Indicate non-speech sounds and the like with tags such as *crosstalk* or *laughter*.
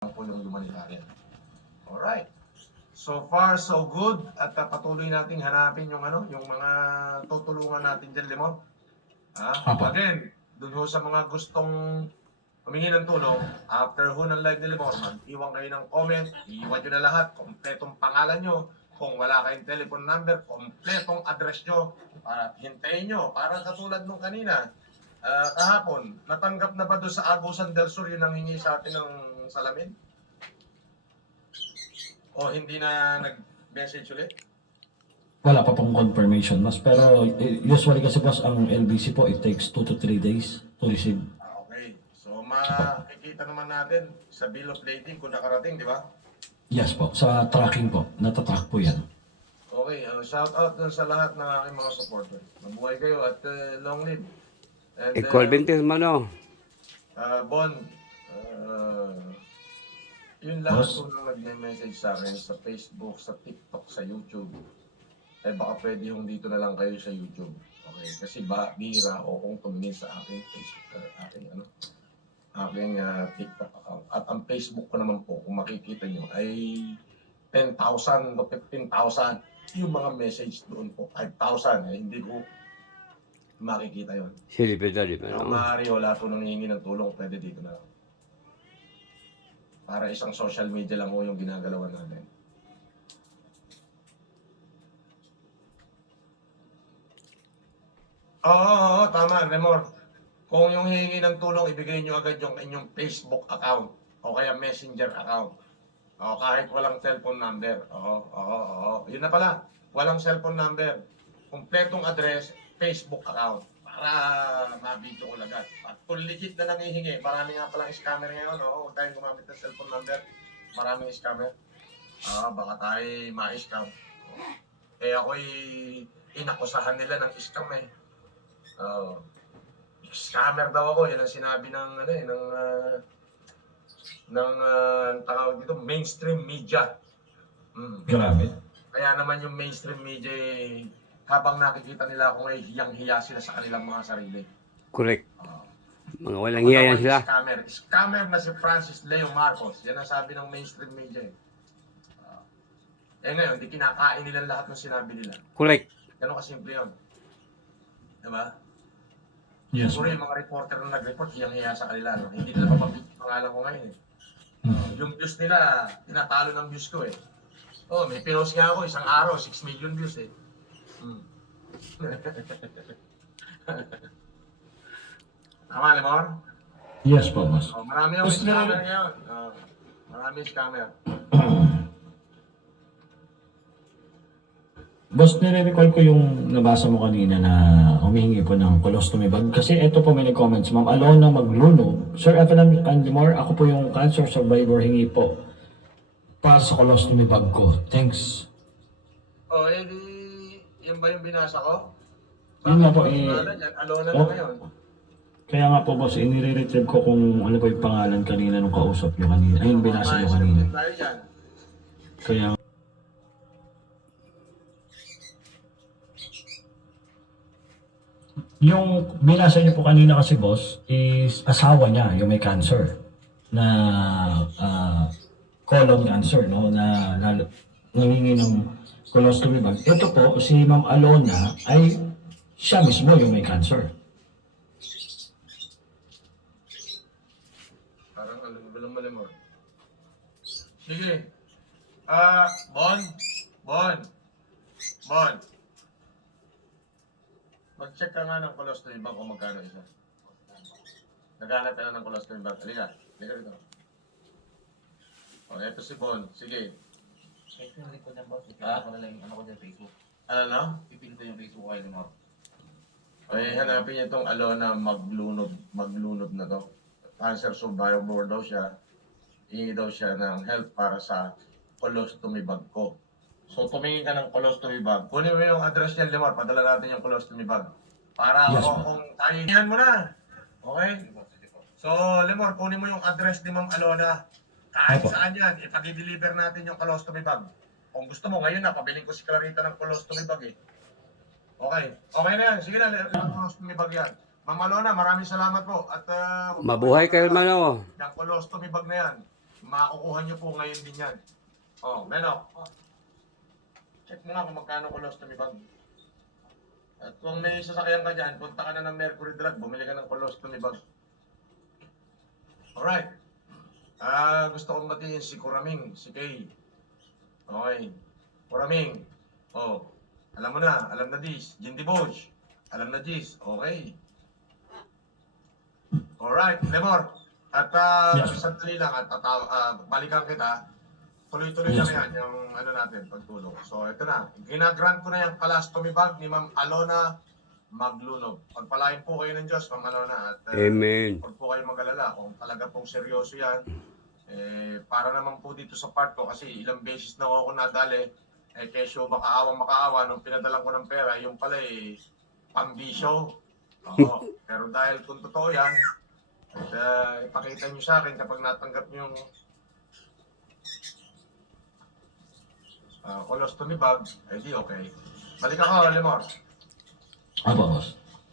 po yung humanitarian. Alright. So far, so good. At uh, patuloy nating hanapin yung ano, yung mga tutulungan natin dyan, Limon. Ah, Apo. again, dun ho sa mga gustong humingi ng tulong, after ho ng live ni Limon, mag-iwan kayo ng comment, iwan nyo na lahat, kompletong pangalan nyo, kung wala kayong telephone number, kompletong address nyo, para hintayin nyo, para katulad nung kanina, ah, kahapon, natanggap na ba doon sa Agusan del Sur yung nangingi sa atin ng salamin? O hindi na nag-message ulit? Wala pa pong confirmation, boss. Pero eh, usually kasi, boss, ang LBC po, it takes 2 to 3 days to receive. Ah, Okay. So makikita naman natin sa bill of lading kung nakarating, di ba? Yes po, sa tracking po. Natatrack po yan. Okay, uh, shout out dun sa lahat ng aking mga supporters. Mabuhay kayo at uh, long live. And, uh, Vintes mano. uh, Bon, uh, yun lahat Boss? po nang nag-message sa akin sa Facebook, sa TikTok, sa YouTube. Eh baka pwede yung dito na lang kayo sa YouTube. Okay, kasi ba bira o kung tumingin sa aking Facebook, uh, aking ano, aking uh, TikTok account. At ang Facebook ko naman po, kung makikita nyo, ay 10,000 to 15,000 yung mga message doon po. 5,000, eh, hindi ko makikita yon. Silipidali Kung mano. maaari wala po nang hihingi ng tulong, pwede dito na lang. Para isang social media lang po yung ginagalawan natin. Oo, oo, tama, Remor. Kung yung hihingi ng tulong, ibigay nyo agad yung inyong Facebook account o kaya Messenger account. O kahit walang cellphone number. Oo, oo, oo. Yun na pala. Walang cellphone number. Kompletong address, Facebook account. Para ma-video ko agad. At kung legit na nangihingi, marami nga palang scammer ngayon. Oo, huwag tayong gumamit ng cellphone number. Maraming scammer. Ah, baka tayo ma-scam. Eh ako'y inakusahan nila ng scam eh. Oo. scammer daw ako, yan ang sinabi ng ano eh, ng ah, ng ah, tawag dito, mainstream media. Mm. Grabe. Kaya naman yung mainstream media eh, habang nakikita nila ako ngayon, hiyang-hiya sila sa kanilang mga sarili. Correct. Ah. Mga walang hiya yan sila. Scammer. Scammer na si Francis Leo Marcos. Yan ang sabi ng mainstream media eh. Ah. eh ngayon, di kinakain nila lahat ng sinabi nila. Correct. Ganun kasimple yun. Diba? Yes Siguro yung mga reporter na nag-report, hiyang-hiya sa kanila. No? Hindi nila mapapit yung pangalan ko ngayon eh. Hmm. Yung views nila, tinatalo ng views ko eh. Oh, may pinost nga ako, isang araw, 6 million views eh. Hmm. *laughs* Tama, Lemon? Yes po, boss. Oh, marami Gusto nila- scammer ngayon. Oh, marami scammer. *clears throat* Boss, nire-recall ko yung nabasa mo kanina na humihingi po ng colostomy bag. Kasi eto po may comments, Ma'am Alona Magluno. Sir Evan Andimor, ako po yung cancer survivor hingi po para sa colostomy bag ko. Thanks. Oh, eh di, yan ba yung binasa ko? Yun nga po, eh, yan? Alona na oh. ngayon. Kaya nga po boss, inire-retrieve ko kung ano po yung pangalan kanina nung kausap nyo kanina. Ayun, binasa nyo kanina. Tayo. Kaya yung binasa niyo po kanina kasi boss is asawa niya yung may cancer na ah, colon cancer no na lalo nangingi ng colostomy bag. Ito po si Ma'am Alona ay siya mismo yung may cancer. Parang alam mo lang mo. Sige. Ah, Bon. Bon. Bon. Mag-check ka nga ng colostomy bag kung magkano isa. Naghanap ka na ng colostomy bag. Halika. Halika rito. O, eto si Bon. Sige. Check yung ng boss. Ipinto Ha? ko na lang yung ano ko dyan, Facebook. Ano na? Ipinto yung Facebook ko kayo mo. Ay, hanapin niyo itong Alona maglunod, maglunod na to. Cancer survivor daw siya. Hingi daw siya ng help para sa colostomy bag ko. So, tumingin ka ng colostomy bag. Kunin mo yung address niyan, Limor. Padala natin yung colostomy bag. Para Yes, ako, ma'am. kung tayo mo na. Okay? So, Limor, kunin mo yung address ni Ma'am Alona. Kahit Opo. saan yan, ipag-deliver natin yung colostomy bag. Kung gusto mo, ngayon na, pabiling ko si Clarita ng colostomy bag eh. Okay. Okay na yan. Sige na, yung colostomy bag yan. Ma'am Alona, maraming salamat po. At uh, Mabuhay kayo mano. yung colostomy bag na yan. makukuha nyo po ngayon din yan. Oh, Meno. Check mo nga kung magkano colostomy bag. At kung may sasakyan ka dyan, punta ka na ng Mercury Drug, bumili ka ng colostomy bag. Alright. Ah, gusto kong batiin si Kuraming, si Kay. Okay. Kuraming. Oh, alam mo na, alam na dis. Jindy Bosch. Alam na dis. Okay. Alright, Lemor. At uh, Yes. sandali lang at tataw, ah, balikan kita. Tuloy-tuloy Yes, lang yan, yung ano natin, pagtulong. So, ito na. Ginagrant ko na yung colostomy bag ni Ma'am Alona Maglunog. Pagpalain po kayo ng Diyos, Ma'am Alona. At uh, Amen. huwag po kayo mag-alala. Kung talaga pong seryoso yan, eh, para naman po dito sa part ko, kasi ilang beses na ako nadali, eh, kesyo makaawa makaawa, nung pinadalan ko ng pera, yung pala eh, pambisyo. Oo. *laughs* Pero dahil kung totoo yan, at uh, ipakita nyo sa akin kapag natanggap nyo yung uh, colostomy bag, eh di okay. Balik ako, Lemor. Apo, boss.